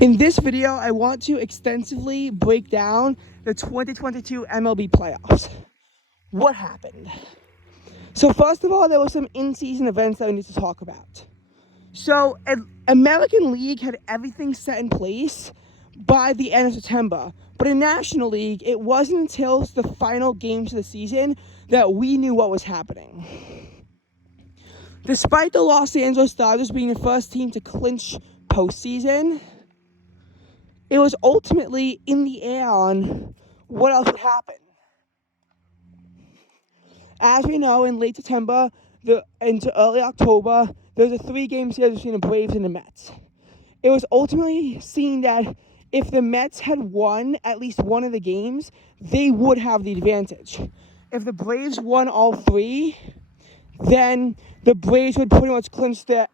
In this video, I want to extensively break down the 2022 MLB playoffs. What happened? So first of all, there were some in-season events that we need to talk about. So American League had everything set in place by the end of September. But in National League, it wasn't until the final games of the season that we knew what was happening. Despite the Los Angeles Dodgers being the first team to clinch postseason, it was ultimately in the air on what else would happen. As we know, in late September into early October, there was a 3-game series between the Braves and the Mets. It was ultimately seen that if the Mets had won at least one of the games, they would have the advantage. If the Braves won all 3, then the Braves would pretty much clinch their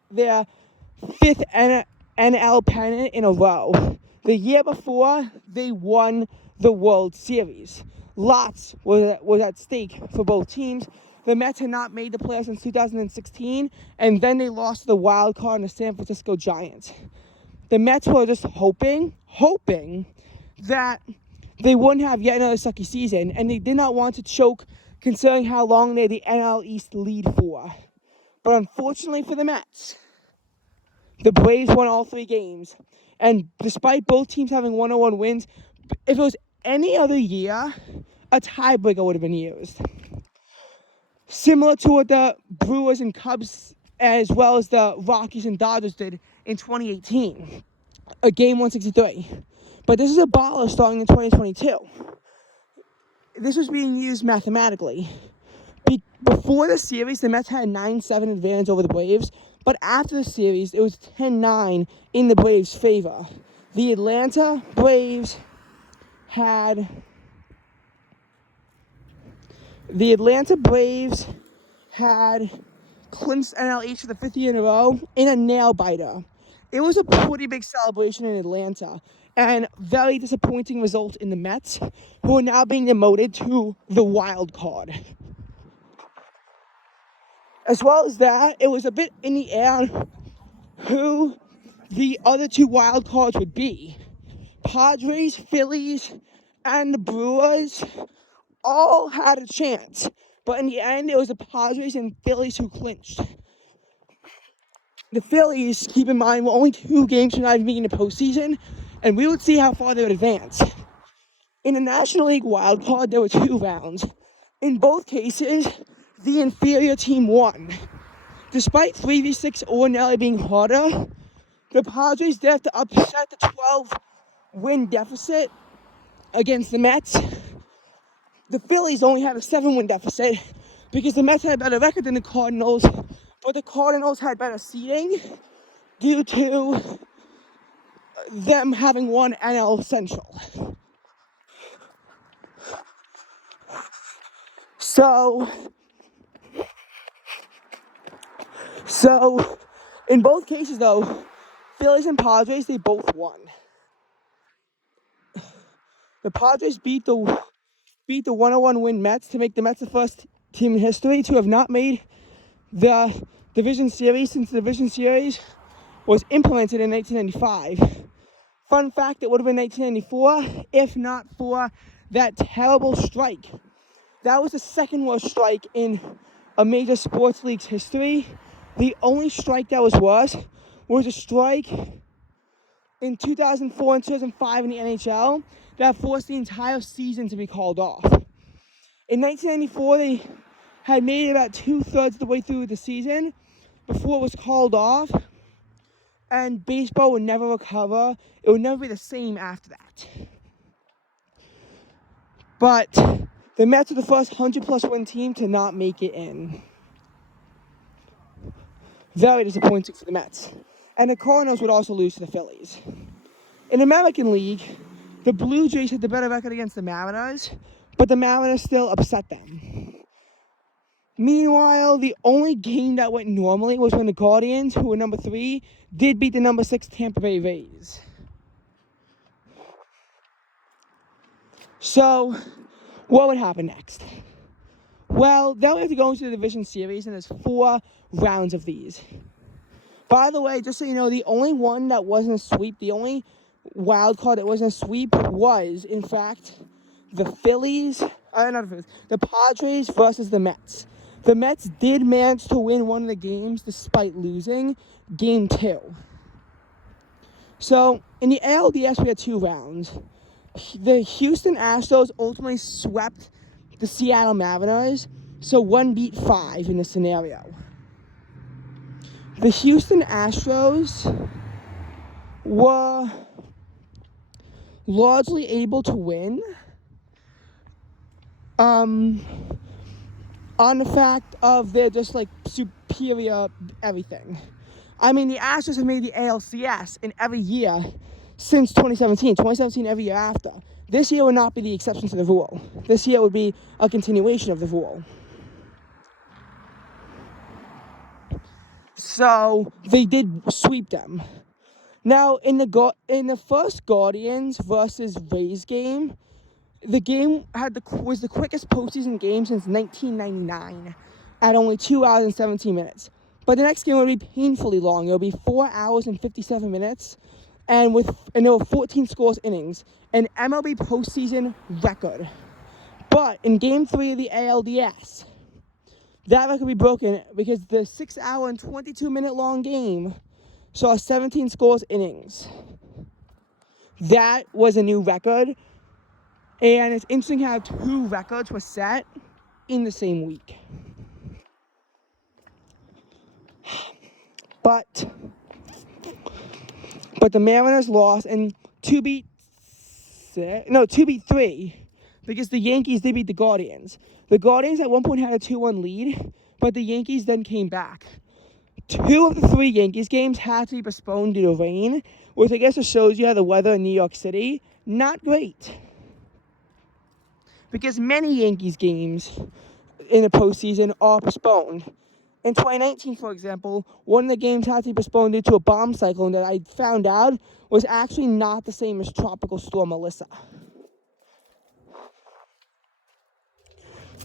5th NL pennant in a row. The year before, they won the World Series. Lots was at stake for both teams. The Mets had not made the playoffs since 2016, and then they lost to the wild card in the San Francisco Giants. The Mets were just hoping that they wouldn't have yet another sucky season, and they did not want to choke considering how long they had the NL East lead for. But unfortunately for the Mets, the Braves won all 3 games. And despite both teams having 101 wins, if it was any other year, a tiebreaker would have been used. Similar to what the Brewers and Cubs, as well as the Rockies and Dodgers did in 2018, a game 163. But this is a baller starting in 2022. This was being used mathematically. Before the series, the Mets had a 9-7 advantage over the Braves, but after the series, it was 10-9 in the Braves' favor. The Atlanta Braves had clinched NL East for the 5th year in a row in a nail-biter. It was a pretty big celebration in Atlanta, and very disappointing result in the Mets, who are now being demoted to the wild card. As well as that, it was a bit in the air on who the other 2 wild cards would be. Padres, Phillies, and the Brewers all had a chance. But in the end, it was the Padres and Phillies who clinched. The Phillies, keep in mind, were only 2 games from not even being in the postseason, and we would see how far they would advance. In the National League wild card, there were 2 rounds. In both cases, the inferior team won. Despite 3v6 ordinarily being harder, the Padres did have to upset the 12-win deficit against the Mets. The Phillies only had a 7-win deficit because the Mets had a better record than the Cardinals, but the Cardinals had better seeding due to them having won NL Central. So, in both cases, though, Phillies and Padres, they both won. The Padres beat the 101-win Mets to make the Mets the first team in history to have not made the division series since the division series was implemented in 1995. Fun fact, it would have been 1994 if not for that terrible strike. That was the 2nd worst strike in a major sports league's history. The only strike that was worse was a strike in 2004 and 2005 in the NHL that forced the entire season to be called off. In 1994, they had made it about 2/3 of the way through the season before it was called off, and baseball would never recover. It would never be the same after that. But the Mets were the first 100-plus win team to not make it in. Very disappointing for the Mets. And the Cardinals would also lose to the Phillies. In the American League, the Blue Jays had the better record against the Mariners, but the Mariners still upset them. Meanwhile, the only game that went normally was when the Guardians, who were number 3, did beat the number 6 Tampa Bay Rays. So, what would happen next? Well, then we have to go into the division series, and there's 4 rounds of these. By the way, just so you know, the only one that wasn't a sweep, the only wild card that wasn't a sweep was, in fact, the the Padres versus the Mets. The Mets did manage to win one of the games despite losing Game 2. So, in the ALDS, we had 2 rounds. The Houston Astros ultimately swept the Seattle Mariners, so 1 beat 5 in this scenario. The Houston Astros were largely able to win on the fact of their just superior everything. I mean, the Astros have made the ALCS in every year since 2017 every year after. This year would not be the exception to the rule. This year would be a continuation of the rule. So they did sweep them. Now, in the first Guardians versus Rays game, the game was the quickest postseason game since 1999 at only 2 hours and 17 minutes. But the next game would be painfully long. It would be 4 hours and 57 minutes, and there were 14 scoreless innings, an MLB postseason record. But in Game 3 of the ALDS, that record would be broken because the 6 hour and 22 minute long game saw 17 scoreless innings. That was a new record, and it's interesting how 2 records were set in the same week. But the Mariners lost, and 2 beat 3, because the Yankees did beat the Guardians. The Guardians at one point had a 2-1 lead, but the Yankees then came back. 2 of the 3 Yankees games had to be postponed due to rain, which I guess just shows you how the weather in New York City, not great. Because many Yankees games in the postseason are postponed. In 2019, for example, one of the games had to be postponed due to a bomb cyclone that I found out was actually not the same as Tropical Storm Melissa.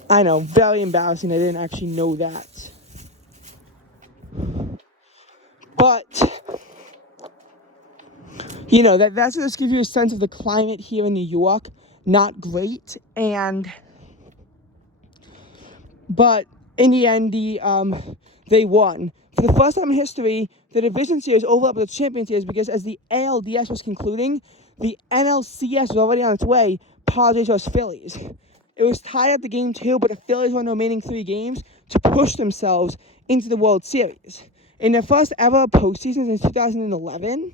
I know, very embarrassing. I didn't actually know that. But, that just gives you a sense of the climate here in New York. Not great. But in the end, they won. For the first time in history, the division series overlapped with the champion series because as the ALDS was concluding, the NLCS was already on its way, Padres versus Phillies. It was tied at the Game 2, but the Phillies won the remaining 3 games to push themselves into the World Series. In their first ever postseason since 2011,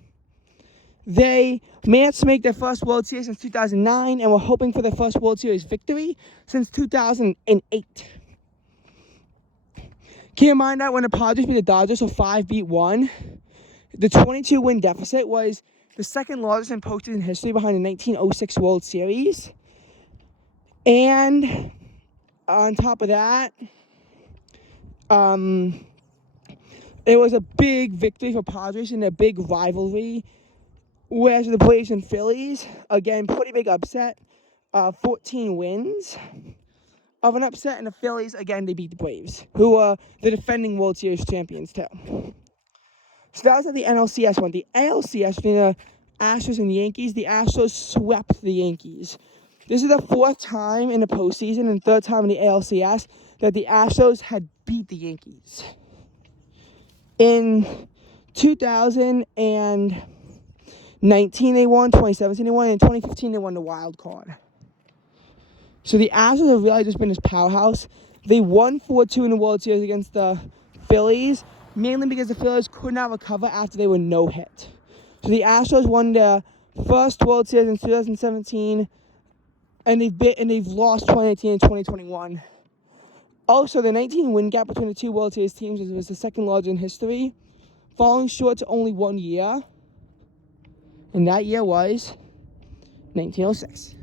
they managed to make their first World Series since 2009 and were hoping for their first World Series victory since 2008. Keep in mind that when the Padres beat the Dodgers, so 5 beat 1, the 22-win deficit was the second largest in postseason history behind the 1906 World Series. And on top of that, it was a big victory for Padres in a big rivalry. Whereas the Braves and Phillies, again, pretty big upset, 14 wins of an upset, and the Phillies, again, they beat the Braves, who are the defending World Series champions, too. So that was at the NLCS one. The ALCS, between the Astros and the Yankees, the Astros swept the Yankees. This is the 4th time in the postseason and 3rd time in the ALCS that the Astros had beat the Yankees. In 2019, they won. 2017, they won. And in 2015, they won the wild card. So the Astros have really just been this powerhouse. They won 4-2 in the World Series against the Phillies, mainly because the Phillies could not recover after they were no-hit. So the Astros won their first World Series in 2017, and they've lost 2018 and 2021. Also, the 19-win gap between the 2 World Series teams was the second largest in history, falling short to only 1 year, and that year was 1906.